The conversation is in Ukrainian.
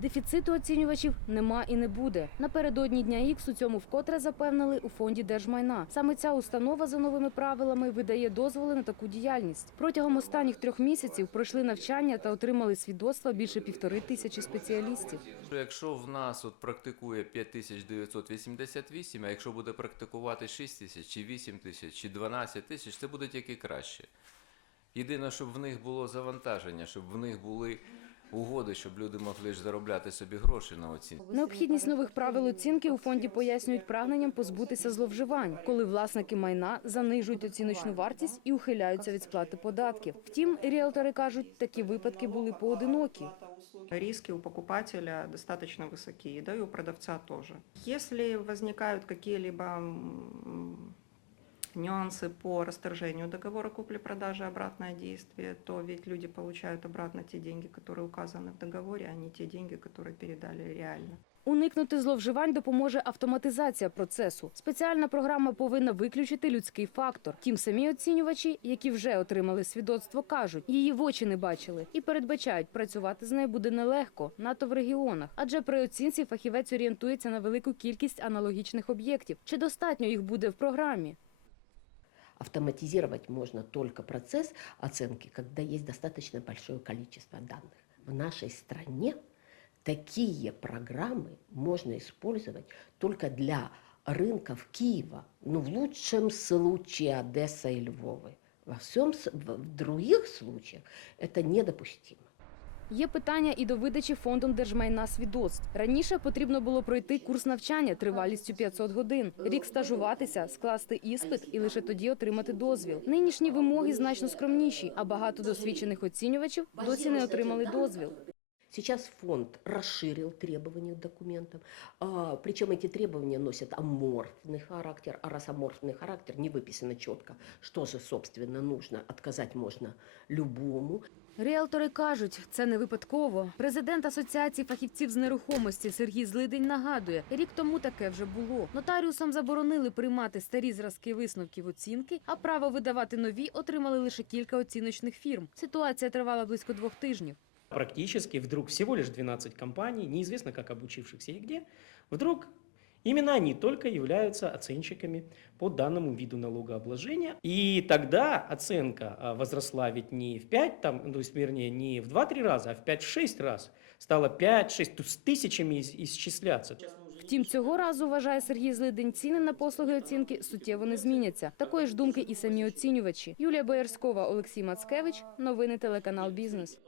Дефіциту оцінювачів нема і не буде. Напередодні дня Ікс у цьому вкотре запевнили у фонді держмайна. Саме ця установа за новими правилами видає дозволи на таку діяльність. Протягом останніх трьох місяців пройшли навчання та отримали свідоцтва більше півтори тисячі спеціалістів. Якщо в нас от практикує 5988, а якщо буде практикувати 6 тисяч, чи 8 тисяч, чи 12 тисяч, це буде тільки краще. Єдине, щоб в них було завантаження, щоб в них були угоди, щоб люди могли ж заробляти собі гроші на оцінку. Необхідність нових правил оцінки у фонді пояснюють прагненням позбутися зловживань, коли власники майна занижують оціночну вартість і ухиляються від сплати податків. Втім, ріелтори кажуть, такі випадки були поодинокі. Риски у покупателя достаточно высокие, да и у продавца тоже. Если возникают какие-либо нюансы по расторжению договора купли-продажи, обратное действие, то ведь люди получают обратно те деньги, которые указаны в договоре, а не те деньги, которые передали реально. Уникнути зловживань допоможе автоматизація процесу. Спеціальна програма повинна виключити людський фактор. Тім самі оцінювачі, які вже отримали свідоцтво, кажуть, її в очі не бачили і передбачають, працювати з нею буде нелегко, надто в регіонах. Адже при оцінці фахівець орієнтується на велику кількість аналогічних об'єктів. Чи достатньо їх буде в програмі? Автоматизировать можно только процесс оценки, когда есть достаточно большое количество данных. В нашей стране такие программы можно использовать только для рынков Киева, ну в лучшем случае Одесса и Львовы. Во всем, в других случаях это недопустимо. Є питання і до видачі фондом держмайна свідоцтв. Раніше потрібно було пройти курс навчання тривалістю 500 годин, рік стажуватися, скласти іспит і лише тоді отримати дозвіл. Нинішні вимоги значно скромніші, а багато досвідчених оцінювачів досі не отримали дозвіл. Сейчас фонд расширил требования к документам, а, причем эти требования носят аморфный характер, а раз аморфный характер не выписано четко, что же, собственно, нужно, отказать можно любому. Ріелтори кажуть, це не випадково. Президент Асоціації фахівців з нерухомості Сергій Злидень нагадує, рік тому таке вже було. Нотаріусам заборонили приймати старі зразки висновків оцінки, а право видавати нові отримали лише кілька оціночних фірм. Ситуація тривала близько двох тижнів. Практически вдруг всего лишь 12 компаний, неизвестно как обучившихся и где, вдруг именно они только являются оценщиками по данному виду налогообложения. И тогда оценка возросла ведь не в 5, там, ну, то есть, вернее, не в 2-3 раза, а в 5-6 раз. Стало 5-6, то с тысячами ис- исчисляться. Втім, цього разу вважає Сергій Злидень, ціни на послуги оцінки суттєво не зміняться. Такої ж думки і самі оцінювачі. Юлія Боярськова, Олексій Мацкевич. Новини телеканал Бізнес.